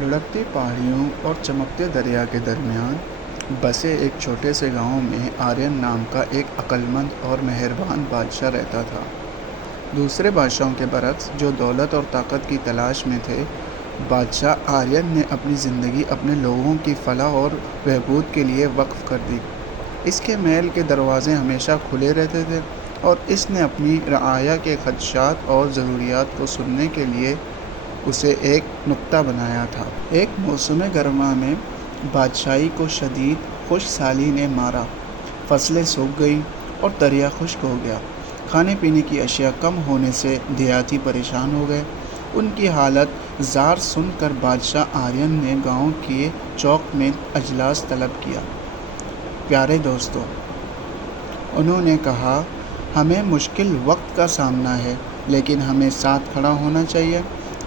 لڑکتی پہاڑیوں اور چمکتے دریا کے درمیان بسے ایک چھوٹے سے گاؤں میں آرین نام کا ایک عقلمند اور مہربان بادشاہ رہتا تھا۔ دوسرے بادشاہوں کے برعکس جو دولت اور طاقت کی تلاش میں تھے، بادشاہ آرین نے اپنی زندگی اپنے لوگوں کی فلاح اور بہبود کے لیے وقف کر دی۔ اس کے محل کے دروازے ہمیشہ کھلے رہتے تھے اور اس نے اپنی رعایا کے خدشات اور ضروریات کو سننے کے لیے اسے ایک نکتہ بنایا تھا۔ ایک موسم گرما میں بادشاہی کو شدید خشک سالی نے مارا، فصلیں سوکھ گئیں اور دریا خشک ہو گیا۔ کھانے پینے کی اشیاء کم ہونے سے دیہاتی پریشان ہو گئے۔ ان کی حالت زار سن کر بادشاہ آرین نے گاؤں کے چوک میں اجلاس طلب کیا۔ پیارے دوستو، انہوں نے کہا، ہمیں مشکل وقت کا سامنا ہے، لیکن ہمیں ساتھ کھڑا ہونا چاہیے۔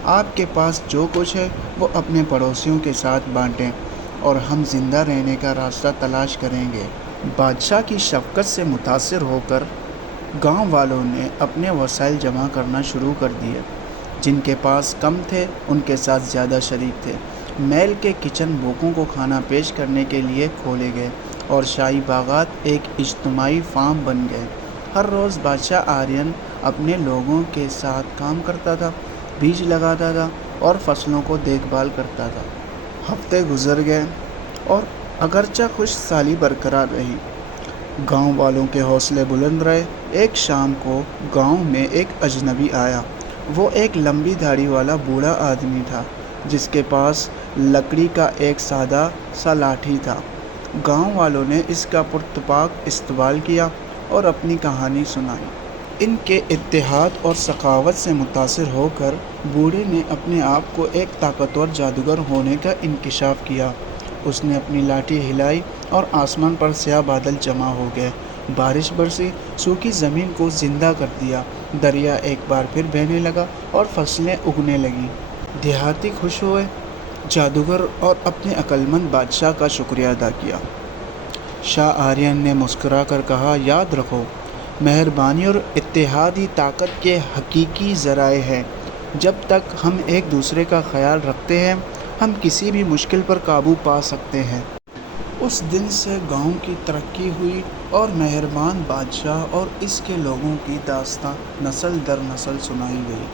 آپ کے پاس جو کچھ ہے وہ اپنے پڑوسیوں کے ساتھ بانٹیں اور ہم زندہ رہنے کا راستہ تلاش کریں گے۔ بادشاہ کی شفقت سے متاثر ہو کر گاؤں والوں نے اپنے وسائل جمع کرنا شروع کر دیے۔ جن کے پاس کم تھے ان کے ساتھ زیادہ شریک تھے۔ محل کے کچن بھوکوں کو کھانا پیش کرنے کے لیے کھولے گئے اور شاہی باغات ایک اجتماعی فارم بن گئے۔ ہر روز بادشاہ آرین اپنے لوگوں کے ساتھ کام کرتا تھا، بیج لگاتا تھا اور فصلوں کو دیکھ بھال کرتا تھا۔ ہفتے گزر گئے اور اگرچہ خشک سالی برقرار رہی، گاؤں والوں کے حوصلے بلند رہے۔ ایک شام کو گاؤں میں ایک اجنبی آیا۔ وہ ایک لمبی داڑھی والا بوڑھا آدمی تھا جس کے پاس لکڑی کا ایک سادہ سا لاٹھی تھا۔ گاؤں والوں نے اس کا پرتپاک استقبال کیا اور اپنی کہانی سنائی۔ ان کے اتحاد اور سخاوت سے متاثر ہو کر بوڑھے نے اپنے آپ کو ایک طاقتور جادوگر ہونے کا انکشاف کیا۔ اس نے اپنی لاٹھی ہلائی اور آسمان پر سیاہ بادل جمع ہو گئے۔ بارش برسی، سوکھی زمین کو زندہ کر دیا۔ دریا ایک بار پھر بہنے لگا اور فصلیں اگنے لگیں۔ دیہاتی خوش ہوئے۔ جادوگر اور اپنے عقلمند بادشاہ کا شکریہ ادا کیا۔ شاہ آرین نے مسکرا کر کہا، یاد رکھو، مہربانی اور اتحاد ہی طاقت کے حقیقی ذرائع ہیں۔ جب تک ہم ایک دوسرے کا خیال رکھتے ہیں، ہم کسی بھی مشکل پر قابو پا سکتے ہیں۔ اس دن سے گاؤں کی ترقی ہوئی اور مہربان بادشاہ اور اس کے لوگوں کی داستان نسل در نسل سنائی گئی۔